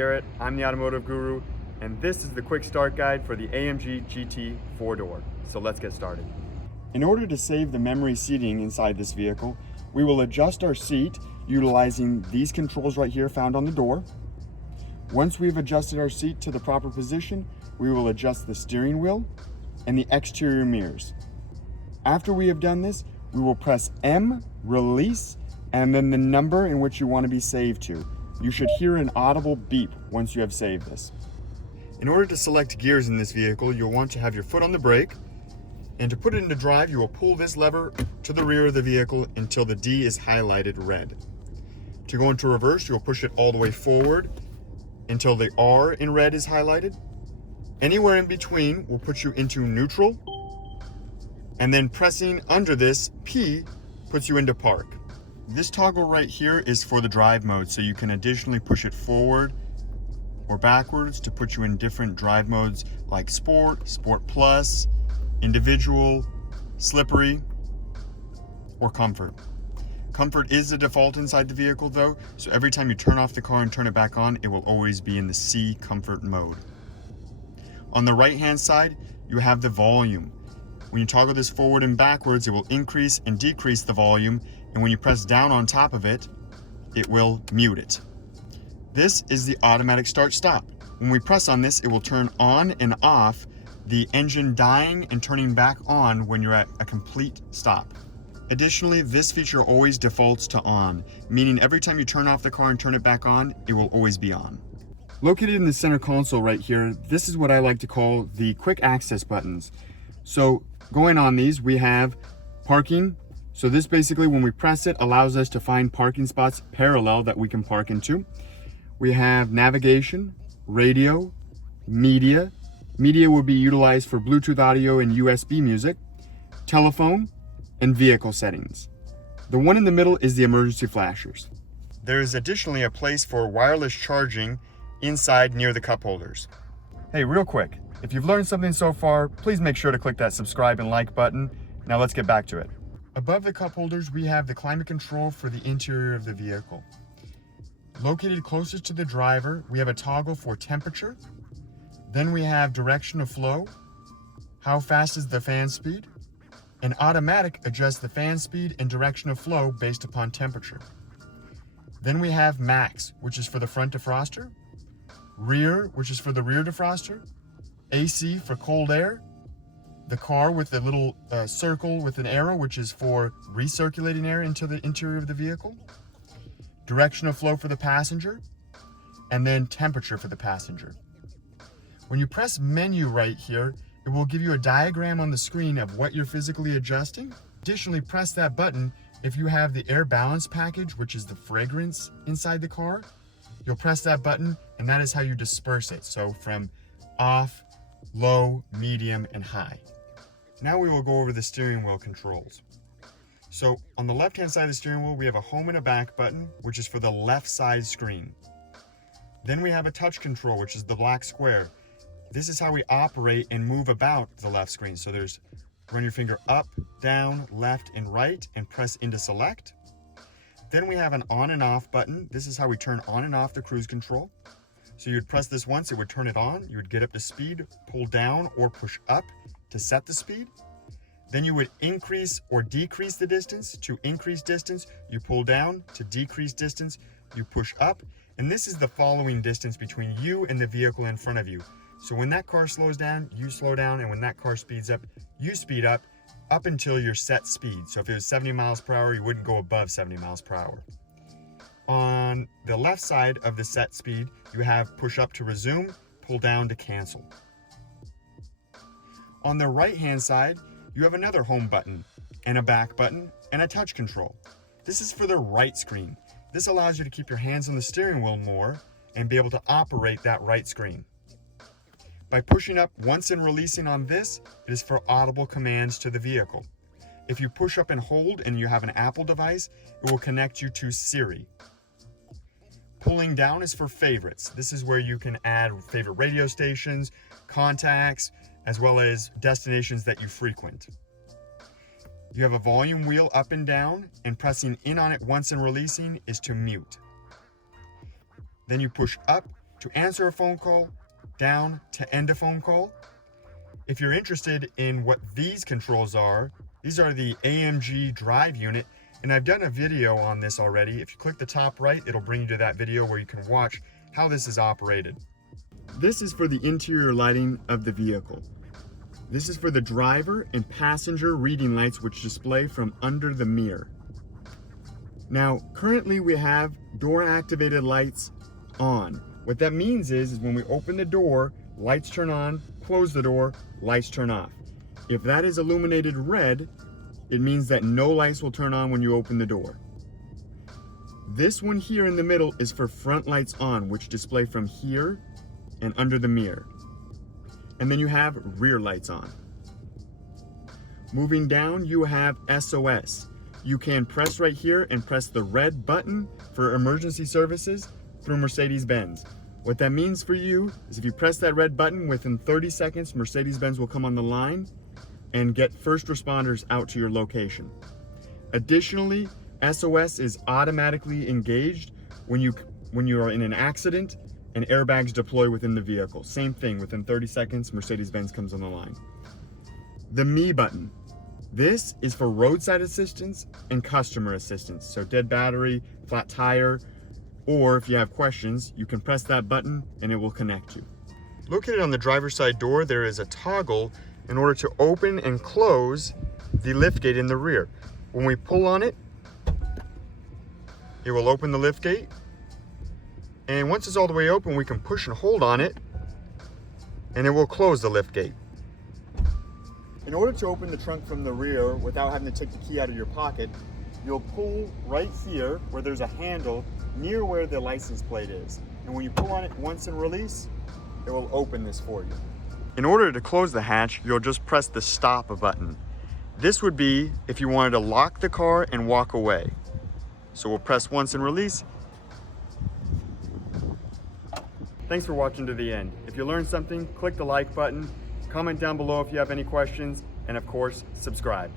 Garrett, I'm the Automotive Guru, and this is the quick start guide for the AMG GT 4-door. So let's get started. In order to save the memory seating inside this vehicle, we will adjust our seat utilizing these controls right here found on the door. Once we've adjusted our seat to the proper position, we will adjust the steering wheel and the exterior mirrors. After we have done this, we will press M, release, and then the number in which you want to be saved to. You should hear an audible beep once you have saved this. In order to select gears in this vehicle, you'll want to have your foot on the brake, and to put it into drive, you will pull this lever to the rear of the vehicle until the D is highlighted red. To go into reverse, you'll push it all the way forward until the R in red is highlighted. Anywhere in between will put you into neutral, and then pressing under this P puts you into park. This toggle right here is for the drive mode, so you can additionally push it forward or backwards to put you in different drive modes like Sport, Sport Plus, Individual, Slippery, or Comfort. Comfort is the default inside the vehicle though, so every time you turn off the car and turn it back on, it will always be in the C Comfort mode. On the right hand side, you have the volume. When you toggle this forward and backwards, it will increase and decrease the volume, and when you press down on top of it, it will mute it. This is the automatic start stop. When we press on this, it will turn on and off the engine dying and turning back on when you're at a complete stop. Additionally, this feature always defaults to on, meaning every time you turn off the car and turn it back on, it will always be on. Located in the center console right here, this is what I like to call the quick access buttons. So going on these, we have parking. So this basically, when we press it, allows us to find parking spots parallel that we can park into. We have navigation, radio, media. Media will be utilized for Bluetooth audio and USB music, telephone, and vehicle settings. The one in the middle is the emergency flashers. There is additionally a place for wireless charging inside near the cup holders. Hey, real quick, if you've learned something so far, please make sure to click that subscribe and like button. Now let's get back to it. Above the cup holders, we have the climate control for the interior of the vehicle. Located closest to the driver, we have a toggle for temperature. Then we have direction of flow, how fast is the fan speed, and automatic adjusts the fan speed and direction of flow based upon temperature. Then we have max, which is for the front defroster, rear, which is for the rear defroster, AC for cold air, the car with the little circle with an arrow, which is for recirculating air into the interior of the vehicle, direction of flow for the passenger, and then temperature for the passenger. When you press menu right here, it will give you a diagram on the screen of what you're physically adjusting. Additionally, press that button if you have the air balance package, which is the fragrance inside the car. You'll press that button, and that is how you disperse it. So from off, low, medium, and high. Now we will go over the steering wheel controls. So on the left-hand side of the steering wheel, we have a home and a back button, which is for the left side screen. Then we have a touch control, which is the black square. This is how we operate and move about the left screen. So there's run your finger up, down, left, and right, and press into select. Then we have an on and off button. This is how we turn on and off the cruise control. So you'd press this once, it would turn it on. You would get up to speed, pull down or push up to set the speed. Then you would increase or decrease the distance. To increase distance, you pull down. To decrease distance, you push up. And this is the following distance between you and the vehicle in front of you. So when that car slows down, you slow down, and when that car speeds up, you speed up until your set speed. So if it was 70 miles per hour, you wouldn't go above 70 miles per hour. On the left side of the set speed, you have push up to resume, pull down to cancel. On the right-hand side, you have another home button and a back button and a touch control. This is for the right screen. This allows you to keep your hands on the steering wheel more and be able to operate that right screen. By pushing up once and releasing on this, it is for audible commands to the vehicle. If you push up and hold and you have an Apple device, it will connect you to Siri. Pulling down is for favorites. This is where you can add favorite radio stations, contacts, as well as destinations that you frequent. You have a volume wheel up and down, and pressing in on it once and releasing is to mute. Then you push up to answer a phone call, down to end a phone call. If you're interested in what these controls are, these are the AMG drive unit, and I've done a video on this already. If you click the top right, it'll bring you to that video where you can watch how this is operated. This is for the interior lighting of the vehicle. This is for the driver and passenger reading lights which display from under the mirror. Now, currently we have door activated lights on. What that means is when we open the door, lights turn on, close the door, lights turn off. If that is illuminated red, it means that no lights will turn on when you open the door. This one here in the middle is for front lights on, which display from here and under the mirror. And then you have rear lights on. Moving down, you have SOS. You can press right here and press the red button for emergency services through Mercedes-Benz. What that means for you is if you press that red button, within 30 seconds, Mercedes-Benz will come on the line and get first responders out to your location. Additionally, SOS is automatically engaged when you are in an accident and airbags deploy within the vehicle. Same thing, within 30 seconds, Mercedes-Benz comes on the line. The Me button. This is for roadside assistance and customer assistance. So dead battery, flat tire, or if you have questions, you can press that button and it will connect you. Located on the driver's side door, there is a toggle in order to open and close the liftgate in the rear. When we pull on it, it will open the liftgate. And once it's all the way open, we can push and hold on it, and it will close the liftgate. In order to open the trunk from the rear without having to take the key out of your pocket, you'll pull right here where there's a handle near where the license plate is. And when you pull on it once and release, it will open this for you. In order to close the hatch, you'll just press the stop button. This would be if you wanted to lock the car and walk away. So we'll press once and release. Thanks for watching to the end. If you learned something, click the like button, comment down below if you have any questions, and of course, subscribe.